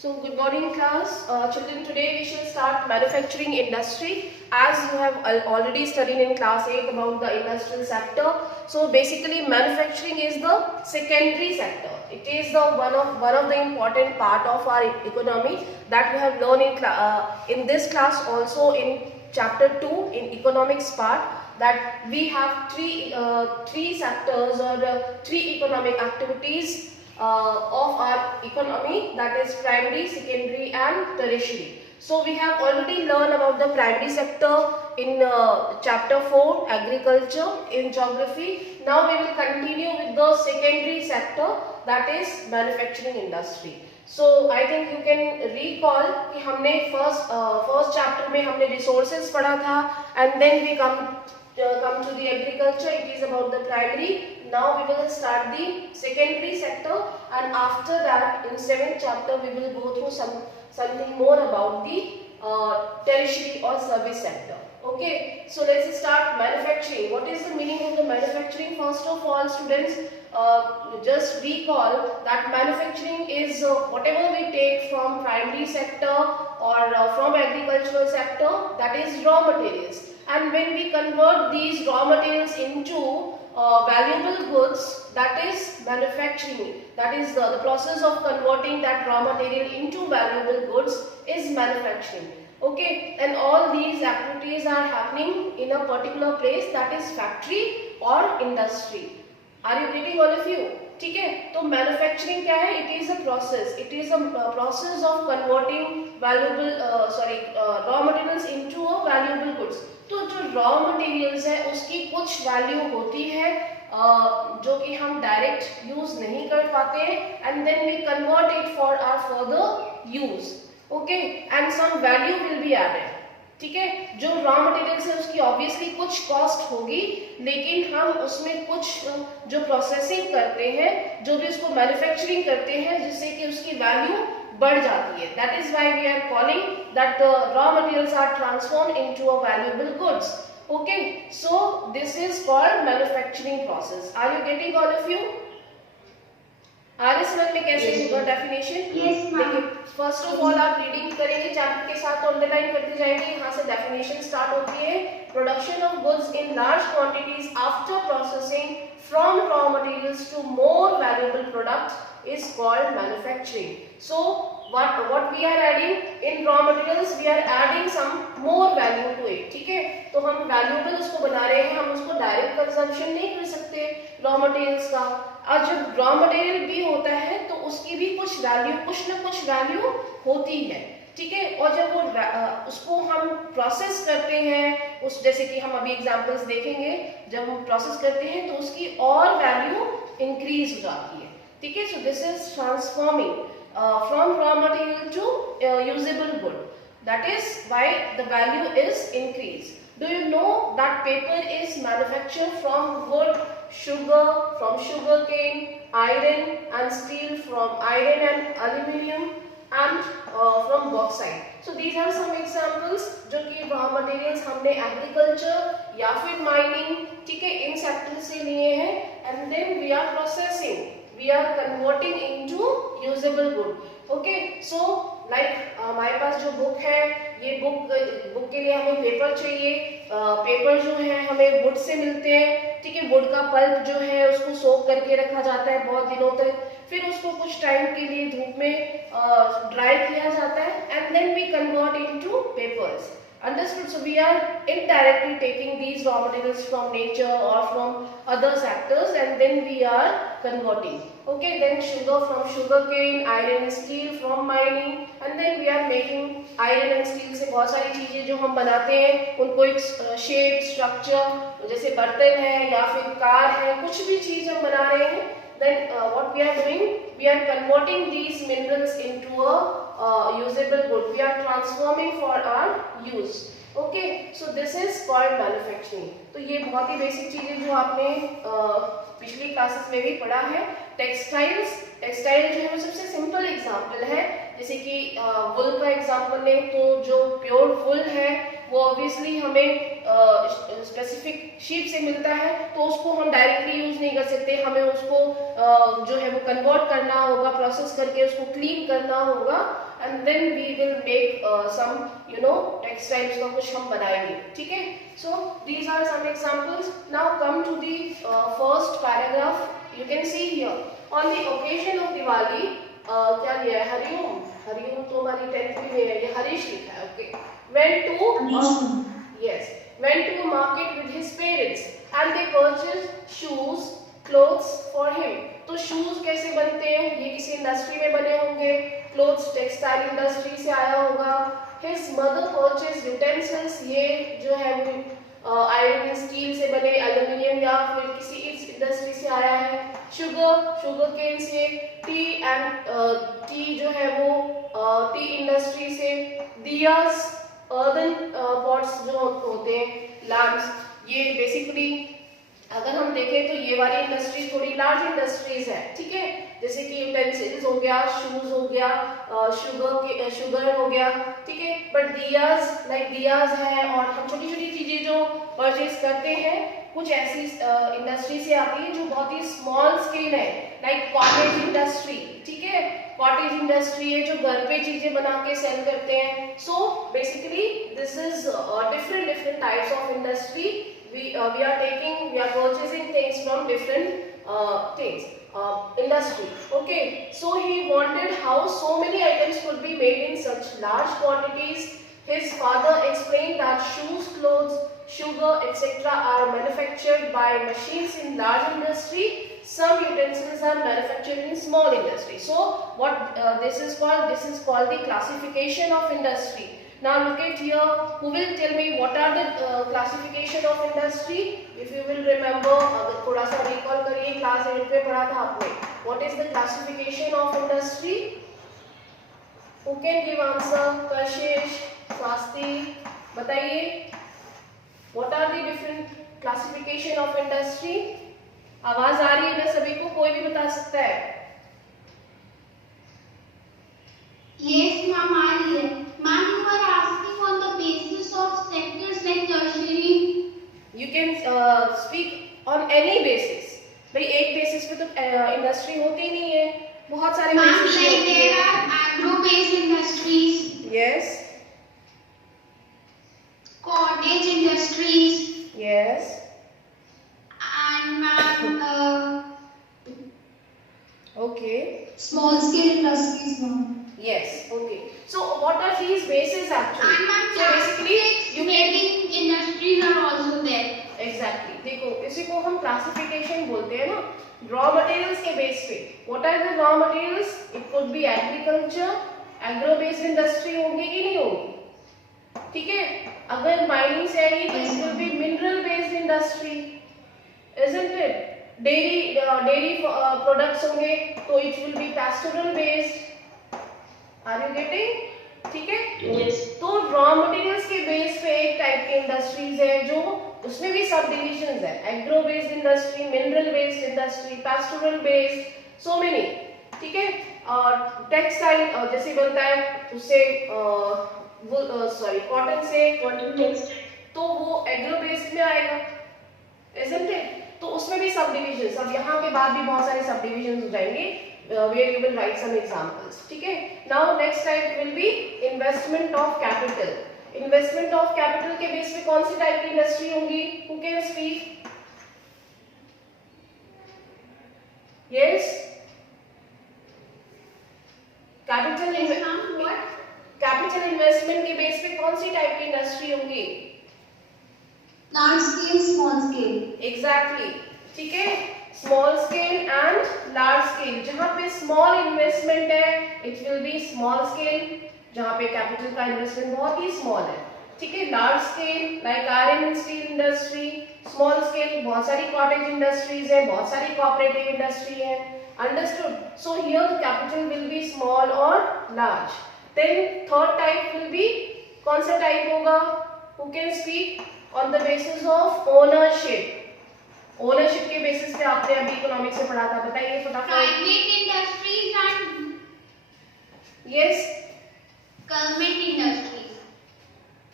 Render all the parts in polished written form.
So good morning class. Children, today we shall start manufacturing industry. As you have already studied in class 8 about the industrial sector. So basically manufacturing is the secondary sector. It is the one of the important part of our economy that we have learned in this class, also in chapter 2 in economics part, that we have three sectors or three economic activities of our economy, that is primary, secondary and tertiary. So we have already learned about the primary sector in chapter 4 agriculture in geography. Now we will continue with the secondary sector, that is manufacturing industry. So I think you can recall कि हमने first chapter में हमने resources पढ़ा था, and then we come to the agriculture. It is about the primary. Now we will start the secondary sector, and after that in 7th chapter we will go through something more about the tertiary or service sector. Okay, so let's start manufacturing. What is the meaning of the manufacturing? First of all, students, just recall that manufacturing is whatever we take from primary sector or from agricultural sector, that is raw materials. And when we convert these raw materials into valuable goods, that is manufacturing. That is the process of converting that raw material into valuable goods is manufacturing. Okay, and all these activities are happening in a particular place, that is factory or industry. Are you getting, all of you? ठीक है, तो manufacturing क्या है? It is a process, it is a process of converting valuable raw materials into a valuable goods. तो जो raw materials है उसकी कुछ वैल्यू होती है जो कि हम डायरेक्ट यूज नहीं कर पाते हैं, and then we convert it for our further use. Okay, and some value will be added. ठीक है, जो रॉ मटेरियल्स है उसकी ऑब्वियसली कुछ कॉस्ट होगी, लेकिन हम उसमें कुछ जो प्रोसेसिंग करते हैं, जो भी उसको मैन्युफैक्चरिंग करते हैं, जिससे कि उसकी वैल्यू बढ़ जाती है. That is why we are calling that raw materials are transformed into a valuable goods. Okay, so this is called manufacturing process. Are you getting, all of you? आगे समझ में कैसे होगा डेफिनेशन? देखिए, फर्स्ट ऑफ ऑल आप reading करेंगे chapter के साथ, तो अंडरलाइन करते जाएंगे. यहाँ से डेफिनेशन स्टार्ट होती है. Production of goods in large quantities after processing from raw materials to more valuable product is called manufacturing. So what we are adding in raw materials, we are adding some more value to it. ठीक है, तो हम valuable उसको बना रहे हैं, हम उसको डायरेक्ट कंजम्पशन नहीं कर सकते रॉ मटेरियल्स का. और जब रॉ मटेरियल भी होता है तो उसकी भी कुछ वैल्यू, कुछ ना कुछ वैल्यू होती है. ठीक है, और जब वो उसको हम प्रोसेस करते हैं, उस जैसे कि हम अभी एग्जांपल्स देखेंगे, जब हम प्रोसेस करते हैं तो उसकी और वैल्यू इंक्रीज हो जाती है. ठीक है, so this is transforming from raw material to usable good. That is why the value is increased. Do you know that paper is manufactured from wood, sugar from sugarcane, iron and steel from iron and aluminium, and from bauxite. So these are some examples जो कि raw materials हमने agriculture या फिर mining, ठीक है, in sector से लिए हैं, and then we are processing, we are converting into usable good. Okay, so like हमारे पास जो बुक है, ये बुक के लिए हमें पेपर चाहिए. पेपर जो है हमें वुड से मिलते हैं. ठीक है, वुड का पल्प जो है उसको सोक करके रखा जाता है बहुत दिनों तक, फिर उसको कुछ टाइम के लिए धूप में ड्राई किया जाता है, and then we convert into papers. Understood? So we are indirectly taking these raw materials from nature or from other sectors, and then we are converting. Okay, then sugar from sugarcane, iron and steel from mining, and then we are making iron and steel से बहुत सारी चीजें जो हम बनाते हैं, उनको एक शेप, स्ट्रक्चर, जैसे बर्तन है या फिर कार है, कुछ भी चीज हम बना रहे हैं. Then what we are doing, we are converting these minerals into a usable good. We are transforming for our use. Okay, so this is called manufacturing. तो ये बहुत ही बेसिक चीजें जो आपने पिछली क्लासेस में भी पढ़ा है. टेक्सटाइल जो है वो सबसे सिंपल एग्जांपल है. जैसे कि वुल का एग्जांपल लें तो जो प्योर वुल है वो ऑब्वियसली हमें स्पेसिफिक शीप से मिलता है, तो उसको हम डायरेक्टली यूज नहीं कर सकते. हमें उसको जो है वो कन्वर्ट करना होगा, प्रोसेस करके उसको क्लीन करना होगा, and then we will make some textiles का कुछ हम बनाएंगे, ठीक है। So these are some examples. Now come to the first paragraph. You can see here on the occasion of Diwali, क्या लिया है, हरिओम। हरिओम तो हमारी 10th में है, ये हरीश लिखा है, okay. went to a market with his parents and they purchased shoes, clothes for him। तो शूज कैसे बनते हैं, ये किसी इंडस्ट्री में बने होंगे, क्लोथ्स टेक्सटाइल इंडस्ट्री से आया होगा। His mother purchased utensils, ये जो है वो आयरन स्टील से बने, एल्यूमिनियम या फिर किसी इस इंडस्ट्री से आया है। शुगर केन से, टी जो है वो टी इंडस्ट्री से। दियास, अर्दन पॉट्स जो होते हैं, लैम्प्स, ये बेसिकली अगर हम देखें तो ये वाली इंडस्ट्री थोड़ी लार्ज इंडस्ट्रीज है, ठीक है, जैसे कि यूटेंसिल्स हो गया, शूज हो गया, शुगर हो गया, ठीक है। बट दियाज है और हम छोटी छोटी चीजें जो परचेज करते हैं कुछ ऐसी इंडस्ट्री से आती है जो बहुत ही स्मॉल स्केल है, लाइक कॉटेज इंडस्ट्री, ठीक है। कॉटेज इंडस्ट्री है जो घर पे चीजें बना के सेल करते हैं। So basically this is different types of industry। we are purchasing things from different industry, okay। So he wondered how so many items could be made in such large quantities। His father explained that shoes, clothes, sugar, etc. are manufactured by machines in large industry. Some utensils are manufactured in small industry। So what this is called the classification of industry। Now look at here, who will tell me what are the classification of industry? If you will remember, अगर थोड़ा सा recall करिए, class 8 में पढ़ा था आपने। What is the classification of industry? Who can give answer? Kashish, Swasti, बताइए। What are the different classification of industry? आवाज आ रही है ना सभी को, कोई भी बता सकता है? Yes, ma'am, आ रही है। Ma'am, you are asking on the basis of sectors like tertiary। You can speak on any basis। भाई एक बेसिस पे तो इंडस्ट्री होती ही नहीं है, बहुत सारे basis like there are agro-based industries। Yes। Cottage industries। Yes। And ma'am, okay। small scale industries, ma'am। Yes, okay। So what are these bases actually? And ma'am, so basically you making industries are also there। Exactly। देखो इसी को हम classification बोलते हैं ना, raw materials के base पे। What are the raw materials? It could be agriculture, agro based industry होंगी कि नहीं होंगी, ठीक है। अगर माइनिंग से आएगी तो it will be mineral based industry, isn't it? Dairy products होंगे तो it will be pastoral based। Are you getting? ठीक है। Yes। तो रॉ मटेरियल्स के बेस पे एक टाइप की इंडस्ट्रीज है जो उसमें भी सब डिविजन्स है, agro based industry, mineral based industry, pastoral based, so many, ठीक है। और टेक्सटाइल जैसे बनता है उससे कॉटन से, कॉटन टेक्सटाइल, तो वो एग्रो बेस्ड में आएगा, isn't it? तो उसमें भी सब डिविजन्स, अब यहाँ के बाद भी बहुत सारे सब डिविजन्स हो जाएंगे where you will write some examples, ठीक है। Now next type will be investment of capital। Investment of capital के बेस पे कौन सी टाइप की इंडस्ट्री होंगी? Who can speak? Yes? Capital investment के बेस पे कौन सी टाइप की इंडस्ट्री होंगी? Large scale, small scale. Exactly, ठीक है। Small scale and large scale. जहां पे स्मॉल इन्वेस्टमेंट है it will be small scale, जहां पे कैपिटल का इन्वेस्टमेंट बहुत ही स्मॉल है, ठीक है। Large scale like iron and steel industry, small scale बहुत सारी कॉटेज इंडस्ट्रीज है, बहुत सारी कोऑपरेटिव इंडस्ट्री है, understood. So here the capital will be small और large. Then third type will be, कौन सा टाइप होगा? Who can speak? On the basis of ownership. Ownership के बेसिस पे आपने अभी इकोनॉमिक्स से पढ़ा था, बताइए फटाफट। Private industries and yes, government industries.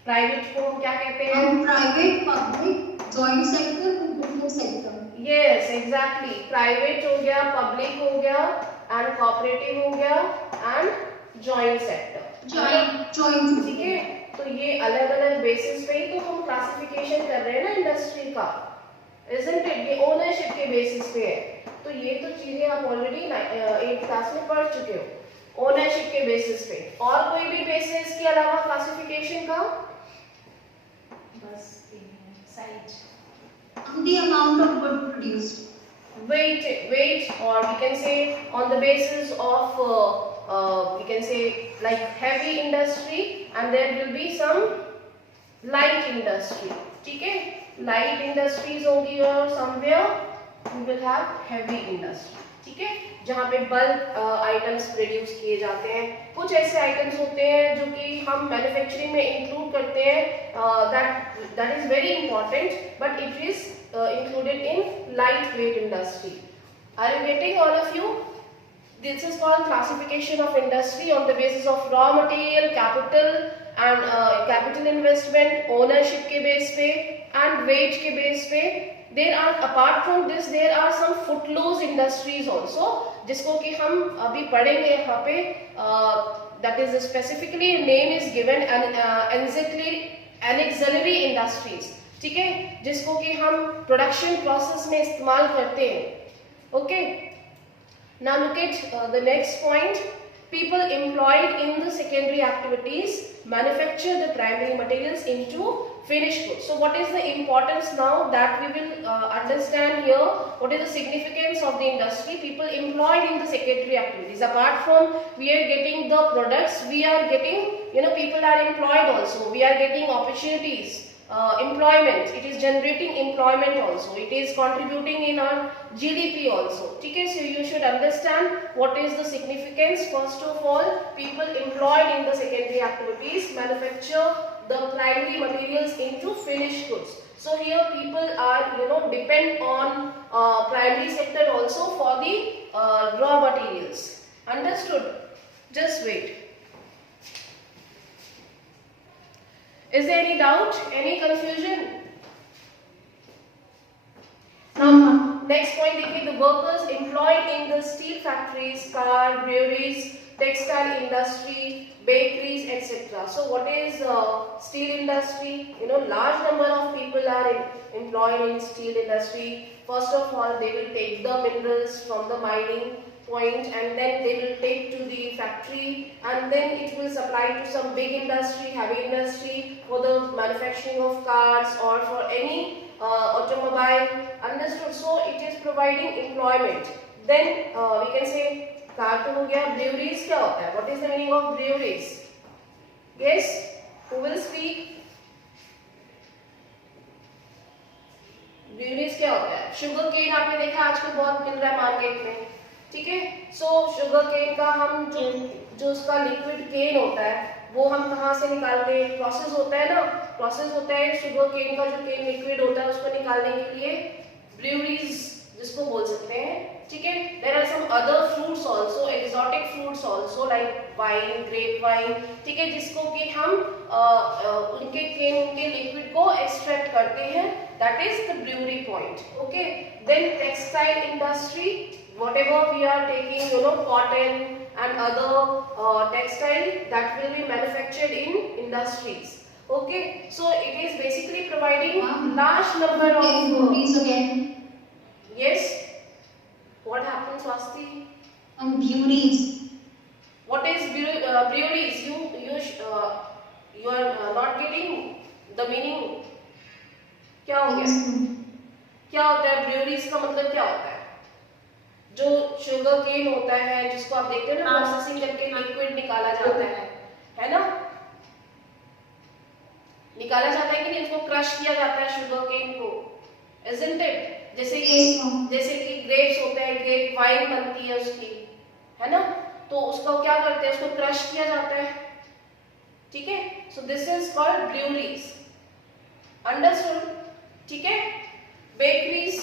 Private को हम क्या कहते हैं? Private, public, joint sector, public sector. Yes exactly, private हो गया, पब्लिक हो गया एंड कोऑपरेटिव हो गया एंड जॉइंट सेक्टर, जॉइंट। ठीक है। तो ये अलग अलग बेसिस पे ही तो हम क्लासिफिकेशन कर रहे हैं ना इंडस्ट्री का, isn't it? ये ओनरशिप के बेसिस पे है। तो ये तो चीजें आप ऑलरेडी एक क्लास में पढ़ चुके हो, ओनरशिप के बेसिस पे। और कोई भी बेसिस के अलावा क्लासिफिकेशन का? बस size, The amount of good produced. Weight, or we can say on the basis of we can say like heavy industry, and there will be some light industry, ठीक है। light industries होंगी और somewhere we will have heavy industry, ठीक है, जहाँ पे bulk items produce किए जाते हैं। कुछ ऐसे आइटम्स होते हैं जो कि हम मैन्युफैक्चरिंग में इंक्लूड करते हैं, that is very important, but it is included in lightweight industry. Are you getting, all of you? This is called classification of industry on the basis of raw material, capital and capital investment, ownership के base पे and weight के base पे। There are, apart from this, there are some footloose industries also, जिसको कि हम अभी पढ़ेंगे यहाँ पे। That is specifically name is given auxiliary industries, ठीक है, जिसको कि हम प्रोडक्शन प्रोसेस में इस्तेमाल करते हैं। Okay, now look at the next point. People employed in the secondary activities manufacture the primary materials into finished goods. So what is the importance now that we will understand here? What is the significance of the industry? People employed in the secondary activities, apart from we are getting the products, we are getting, people are employed also, we are getting opportunities, employment, it is generating employment also, it is contributing in our GDP also, okay? So you should understand what is the significance. First of all, people employed in the secondary activities manufacture the primary materials into finished goods. So here people are depend on primary sector also for the raw materials. Understood? Just wait. Is there any doubt, any confusion? Now, next point देखिए, the workers employed in the steel factories, car, breweries, textile industry, bakeries, etc. So, what is steel industry? Large number of people are employed in steel industry. First of all, they will take the minerals from the mining point, and then they will take to the factory, and then it will supply to some big industry, heavy industry, for the manufacturing of cars or for any automobile. Understood? So it is providing employment. Then we can say car तो हो गया। breweries क्या होता है? What is the meaning of breweries? Yes, who will speak? breweries क्या होता है? Sugar cane आपने देखा आजकल बहुत मिल रहा है मार्केट में, ठीक है। सो शुगर केन का हम जो उसका लिक्विड केन होता है वो हम कहाँ से निकालते हैं? प्रोसेस होता है ना, प्रोसेस होता है शुगर केन का, जो केन लिक्विड होता है उसको निकालने के लिए ब्रूअरीज जिसको बोल सकते हैं, ठीक है। There are some other fruits also, exotic fruits also like wine, grape wine, ठीक है, जिसको कि हम उनके केन, उनके लिक्विड को एक्सट्रैक्ट करते हैं, that is the brewery point. Okay, then textile industry, whatever we are taking, cotton and other textile that will be manufactured in industries. Okay, so it is basically providing large number of breweries again. Yes, what happens, Swasti? Breweries. What is breweries? You are not getting the meaning. क्या हो गया? क्या होता है breweries का मतलब? क्या होता है? जो शुगर केन होता है जिसको आप देखते हो ना, प्रोसेसिंग करके लिक्विड निकाला जाता है ना, निकाला जाता है कि नहीं, इसको क्रश किया जाता है शुगर केन को, isn't it? जैसे कि ग्रेप्स होते हैं, ग्रेप वाइन बनती है उसकी, है ना, तो उसको क्या करते हैं, उसको क्रश किया जाता है, ठीक है। So this is called breweries. Understood? ठीक है। बेकरीज,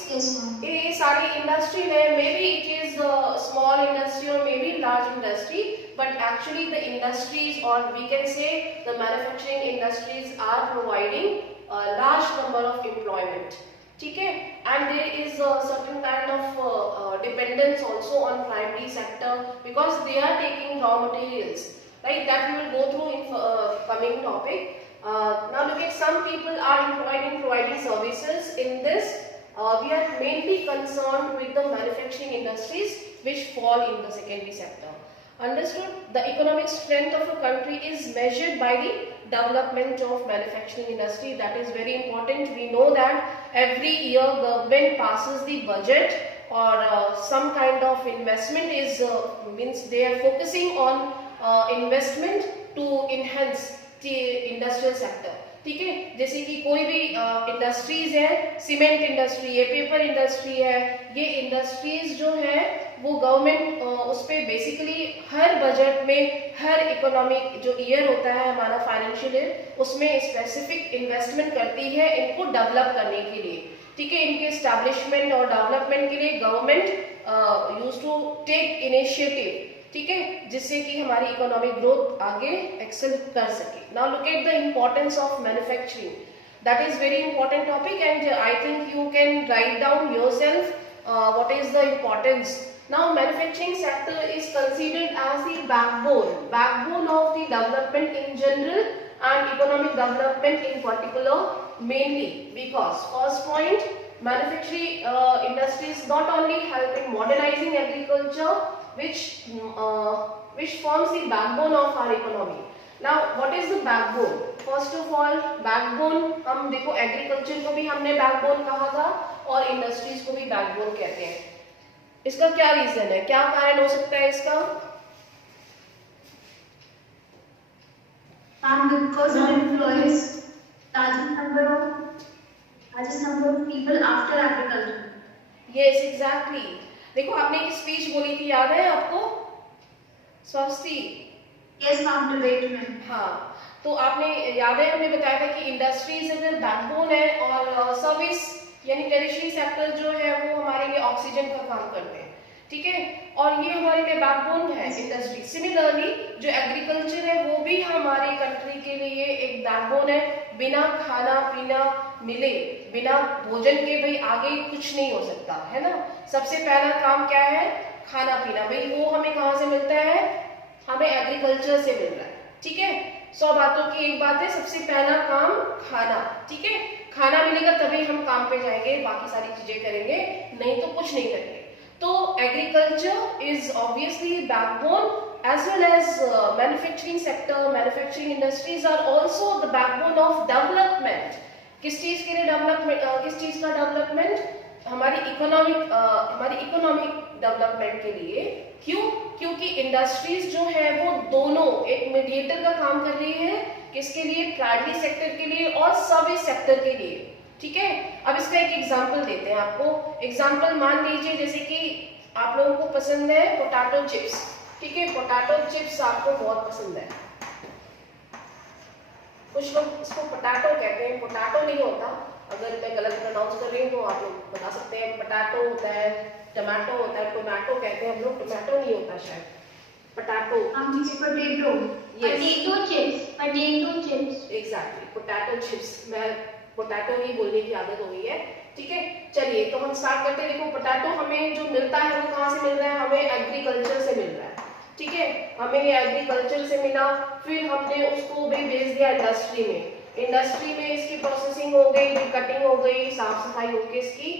ये सारी इंडस्ट्री है, may be it is small industry और may be large industry, but actually the industries और we can say the manufacturing industries are providing large number of employment, ठीक है। And there is certain kind of dependence also on primary sector because they are taking raw materials. right? That we will go through in coming topic. Now look at some people are employed in providing services. In this, we are mainly concerned with the manufacturing industries which fall in the secondary sector. Understood? The economic strength of a country is measured by the development of manufacturing industry. That is very important. We know that every year government passes the budget or some kind of investment is means they are focusing on investment to enhance the industrial sector. ठीक है, जैसे कि कोई भी industries है, cement industry है, paper industry है, ये इंडस्ट्रीज जो है वो गवर्नमेंट उस पे बेसिकली हर बजट में हर इकोनॉमिक जो ईयर होता है हमारा फाइनेंशियल ईयर, उसमें स्पेसिफिक इन्वेस्टमेंट करती है इनको डेवलप करने के लिए. ठीक है, इनके एस्टैब्लिशमेंट और डेवलपमेंट के लिए government used to take initiative. ठीक है, जिससे कि हमारी इकोनॉमिक ग्रोथ आगे एक्सेल कर सके. Now look at the importance of manufacturing. That is very important topic and I think you can write down yourself what is the importance. Now manufacturing sector is considered as the backbone of the development in general and economic development in particular, mainly because first point, manufacturing industries not only help in modernizing agriculture which forms the backbone of our economy. Now what is the backbone? First of all, backbone हम देखो agriculture को भी हमने backbone कहा था और industries को भी बैकबोन कहते हैं. इसका क्या रीजन है, क्या कारण हो सकता है इसका? And because it employs largest number of people after agriculture. Yes, exactly. देखो आपने एक स्पीच बोली थी, याद है आपको स्वास्थी? Yes, ma'am, debate में. हाँ, तो आपने याद है हमने बताया था कि इंडस्ट्रीज अगर बैकबोन है और सर्विस यानी टेरिशरी सेक्टर जो है वो हमारे लिए ऑक्सीजन का काम करते हैं. ठीक है, और ये हमारे लिए बैकबोन है इंडस्ट्री. सिमिलरली जो एग्रीकल्चर है वो भी हमारे कंट्री के लिए एक बैकबोन है. बिना खाना पीना मिले, बिना भोजन के भाई आगे कुछ नहीं हो सकता है ना. सबसे पहला काम क्या है? खाना पीना. भाई वो हमें कहाँ से मिलता है? हमें एग्रीकल्चर से मिल रहा है. ठीक है, 100 बातों की एक बात है, सबसे पहला काम खाना. ठीक है, खाना मिलेगा तभी हम काम पे जाएंगे, बाकी सारी चीजें करेंगे, नहीं तो कुछ नहीं करेंगे. तो agriculture is obviously backbone as well as manufacturing sector, manufacturing industries are also the backbone of development. किस चीज के लिए डेवलपमेंट, किस चीज का डेवलपमेंट? हमारी इकोनॉमिक डेवलपमेंट के लिए. क्यों? क्योंकि इंडस्ट्रीज जो है वो दोनों एक मीडिएटर का काम कर रही है. किसके लिए? प्राइमरी सेक्टर के लिए और सर्विस सेक्टर के लिए. ठीक है, अब इसका एक एग्जांपल देते हैं आपको. एग्जांपल मान लीजिए जैसे कि आप लोगों को पसंद है पोटैटो चिप्स. ठीक है, पोटैटो चिप्स आपको बहुत पसंद है. कुछ लोग इसको पोटैटो कहते हैं, पोटैटो नहीं होता. अगर मैं गलत प्रोनाउंस कर रही हूँ तो आप लोग बता सकते हैं. पोटैटो होता है, टमाटो होता है, टोमेटो कहते हैं हम लोग. टोमेटो नहीं होता शायद, पोटैटो. हम नीचे potato. Potato chips. Exactly, potato chips. मैं पोटैटो ही बोलने की आदत हो गई है. ठीक है, चलिए तो हम स्टार्ट करते हैं. देखो पोटैटो हमें जो मिलता है वो कहाँ से मिल रहा है? हमें एग्रीकल्चर से मिल रहा है. ठीक है, हमें ये एग्रीकल्चर से मिला, फिर हमने उसको भी भेज दिया इंडस्ट्री में. इंडस्ट्री में इसकी प्रोसेसिंग हो गई, कटिंग हो गई, साफ सफाई होकर इसकी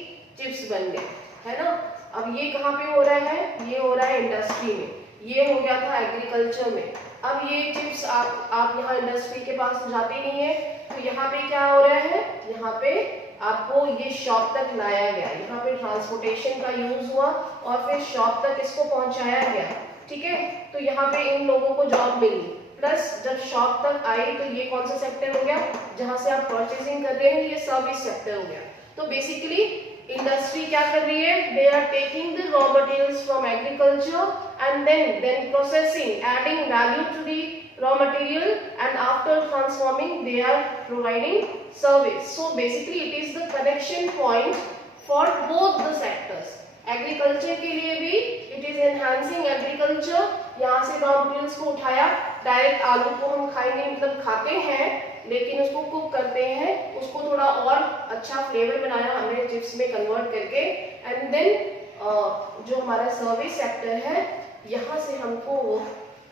चिप्स बन गए, है ना. अब ये कहाँ पे हो रहा है? ये हो रहा है इंडस्ट्री में. ये हो गया था एग्रीकल्चर में. अब ये चिप्स आप यहाँ इंडस्ट्री के पास जाते नहीं है, तो यहाँ पे क्या हो रहा है? यहाँ पे आपको ये शॉप तक लाया गया, यहाँ पे ट्रांसपोर्टेशन का यूज हुआ और फिर शॉप तक इसको पहुंचाया गया. ठीक है, तो यहाँ पे इन लोगों को जॉब मिली. प्लस जब शॉप तक आई तो ये कौन सा सेक्टर हो गया? जहां से आप परचेसिंग कर रहे हैं ये सर्विस सेक्टर हो गया. तो बेसिकली इंडस्ट्री क्या कर रही है? They are taking the raw materials from agriculture and then processing, adding value to the raw material, and after transforming they are providing service. So basically it is the connection point for both the sectors. Agriculture के लिए भी it is enhancing agriculture. यहाँ से raw materials को उठाया, direct आलू को हम खाएंगे, मतलब खाते हैं लेकिन उसको कुक करते हैं, उसको थोड़ा और अच्छा फ्लेवर बनाया हमने चिप्स में कन्वर्ट करके, एंड देन जो हमारा सर्विस सेक्टर है यहाँ से हमको वो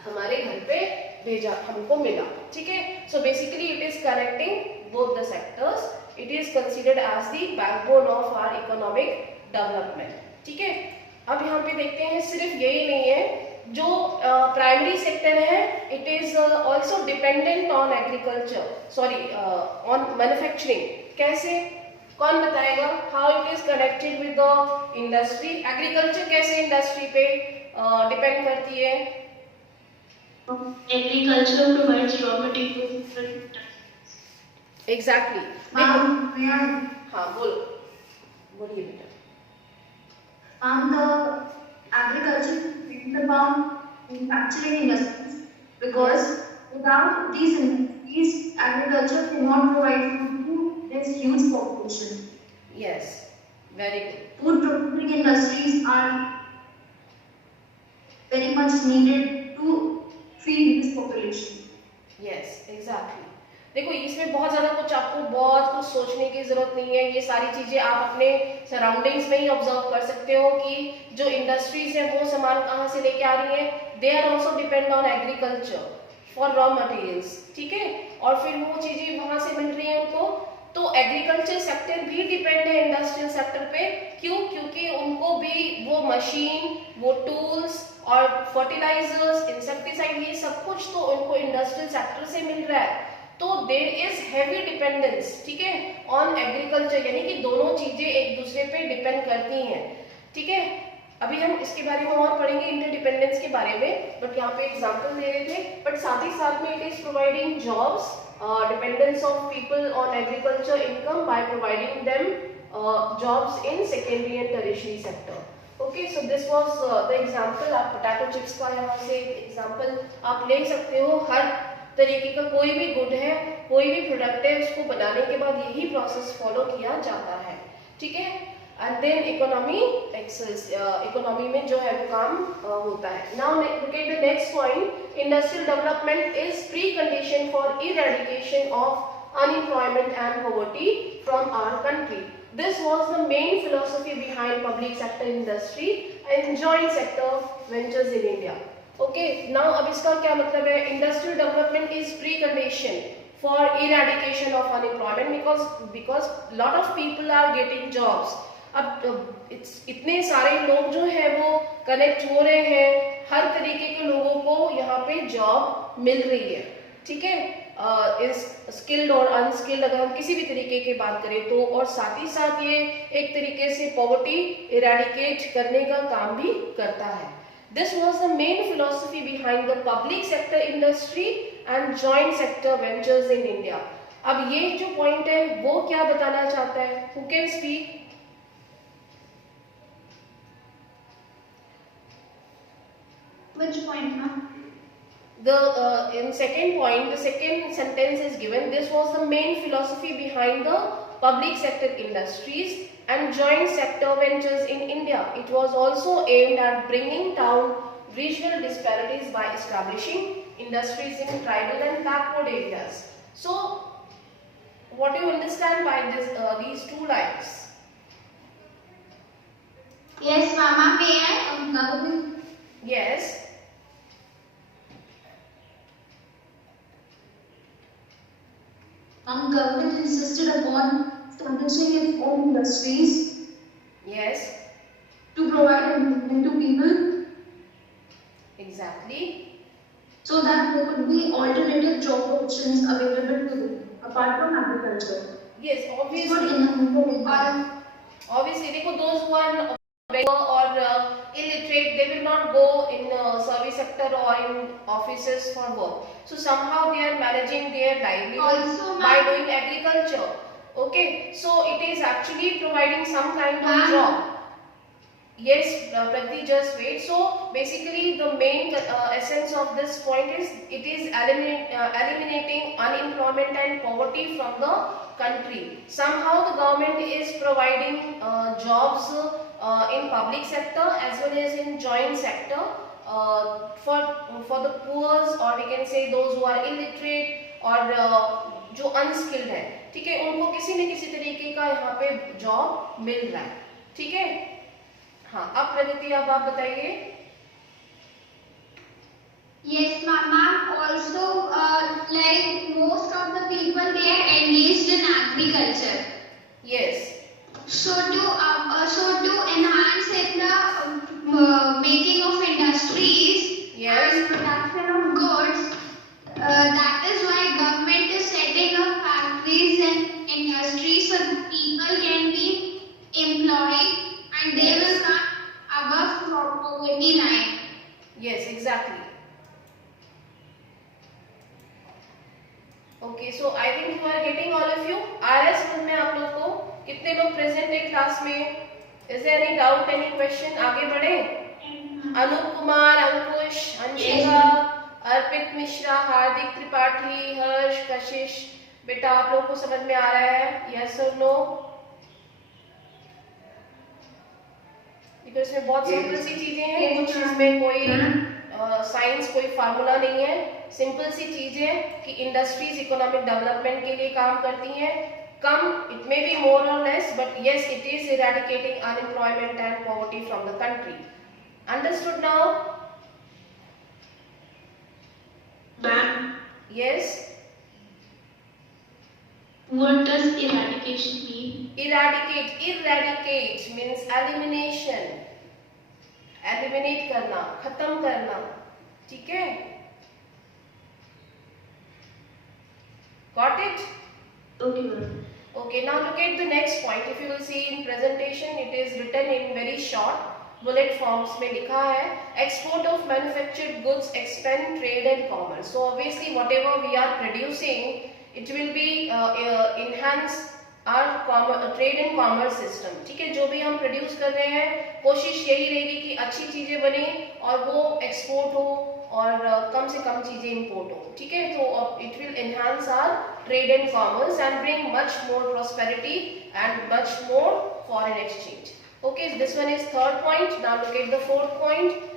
हमारे घर पे भेजा हमको मिला, ठीक है। So basically it is connecting both the sectors, it is considered as the backbone of our economic development, ठीक है। अब यहाँ पे देखते हैं सिर्फ यही नहीं है, जो प्राइमरी सेक्टर है it is also dependent on agriculture, sorry on manufacturing. कैसे, कौन बताएगा? How it is connected with the industry? Agriculture कैसे इंडस्ट्री पे डिपेंड करती है? Agriculture provides raw materials for industries. Exactly. हाँ बोलो, बोलिए बेटा। The agriculture depends upon manufacturing industries because without these industries, agriculture cannot provide food to this huge population. Yes, very good. Food processing industries are very much needed to feed this population. Yes, exactly. देखो इसमें बहुत ज्यादा कुछ आपको बहुत कुछ सोचने की जरूरत नहीं है, ये सारी चीजें आप अपने सराउंडिंग्स में ही ऑब्जर्व कर सकते हो कि जो इंडस्ट्रीज है वो सामान कहाँ से लेके आ रही है। They are also depend on agriculture for raw materials, ठीक है, और फिर वो चीजें वहां से मिल रही है उनको। तो एग्रीकल्चर सेक्टर भी डिपेंड है इंडस्ट्रियल सेक्टर पे, क्यों? क्योंकि उनको भी वो मशीन, वो टूल्स और फर्टिलाइजर्स, इंसेक्टिसाइड, ये सब कुछ तो उनको इंडस्ट्रियल सेक्टर से मिल रहा है। तो देयर इज हैवी डिपेंडेंस, ठीक है, ऑन एग्रीकल्चर, यानी कि दोनों चीजें एक दूसरे पे डिपेंड करती हैं, ठीक है। अभी हम इसके बारे में और पढ़ेंगे इंटरडिपेंडेंस के बारे में, बट यहाँ पे एग्जांपल दे रहे थे, बट साथ ही साथ में it is providing jobs, dependence of people on agriculture income by providing them jobs in secondary and tertiary sector. Okay, so this was the example। आप पोटैटो चिप्स का यहाँ से एग्जांपल आप ले सकते हो। हर तरीके का कोई भी गुड है, कोई भी प्रोडक्ट है, उसको बनाने के बाद यही प्रोसेस फॉलो किया जाता है, ठीक है। एंड देन इकोनॉमी इकोनॉमी में जो है वो काम होता है। Now look at the next point. Industrial development is pre condition for eradication of unemployment and poverty from our country. This was the main philosophy behind public sector industry and joint sector ventures in India. Okay, now अब इसका क्या मतलब है? Industrial development is precondition for eradication of unemployment because lot of people are getting jobs. अब इतने सारे लोग जो है वो कनेक्ट हो रहे हैं, हर तरीके के लोगों को यहाँ पे जॉब मिल रही है, ठीक है, इस स्किल्ड और अनस्किल्ड अगर हम किसी भी तरीके की बात करें तो, और साथ ही साथ ये एक तरीके से पॉवर्टी इरेडिकेट करने का काम भी करता है। This was the main philosophy behind the public sector industry and joint sector ventures in India. अब ये जो पॉइंट है वो क्या बताना चाहता है? Who can speak? Which point, ma'am? In second point, the second sentence is given. This was the main philosophy behind the public sector industries and joint sector ventures in India. It was also aimed at bringing down regional disparities by establishing industries in tribal and backward areas. So, what do you understand by these two lines? Yes, Mama, may I? Yes. Government insisted upon establishing its own industries Yes. to provide employment to people Exactly. so that there could be alternative job options available to them apart from agriculture. Yes, This would obviously. enhance Obviously, देखो those who are beggar or illiterate, they will not go in service sector or in offices for work. So somehow they are managing their livelihood Also, by ma'am. doing agriculture. Okay, so it is actually providing some kind of Ma'am. job. Yes, Pragati, just wait. So basically, the main essence of this point is it is eliminating unemployment and poverty from the country. Somehow the government is providing jobs in public sector as well as in joint sector for the poor, or we can say those who are illiterate और जो unskilled है, ठीक है, उनको किसी न किसी तरीके का यहाँ पे जॉब मिल रहा है, ठीक है। हाँ, अब प्रगति, अब आप बताइए। Yes, ma'am. Also, like most of the people, they are engaged in agriculture. Yes. So to enhance in the making of industries Yes. and production of goods, that is why government is setting up factories and industries so that people can be employed and they Yes. will come above poverty line. Yes, exactly. Okay, so I think you are getting all of you. RS समझ में आप लोग को कितने लोग present है class में? Is there any doubt, any question? आगे बढ़े? अनूप कुमार, अंकुश, अंशिका, अर्पित मिश्रा, हार्दिक त्रिपाठी, हर्ष, कशिश, बेटा आप लोग को समझ में आ रहा है? Yes or no? बिकॉज इसमें बहुत सिंपल सी चीजें हैं, कुछ इसमें कोई साइंस कोई फार्मूला नहीं है, सिंपल सी चीजें कि इंडस्ट्रीज इकोनॉमिक डेवलपमेंट के लिए काम करती हैं, कम इट मे बी मोर और less but yes it is eradicating unemployment and poverty from the country. Understood now? Ma'am, Yes. what does eradication mean? Eradicate means elimination. Eliminate करना, खत्म करना. ठीक है? Got it? Okay, ma'am. Okay, now look at the next point. If you will see in presentation, it is written in very short bullet forms में लिखा है export of manufactured goods expand trade and commerce. So obviously whatever we are producing, it will be enhance our trade and commerce system. ठीक है, जो भी हम produce कर रहे हैं कोशिश यही रहेगी कि अच्छी चीजें बने और वो एक्सपोर्ट हो और कम से कम चीजें इंपोर्ट हो. ठीक है, तो it will enhance our trade and commerce and bring much more prosperity and much more foreign exchange. Okay, this one is third point. Now look at the fourth point.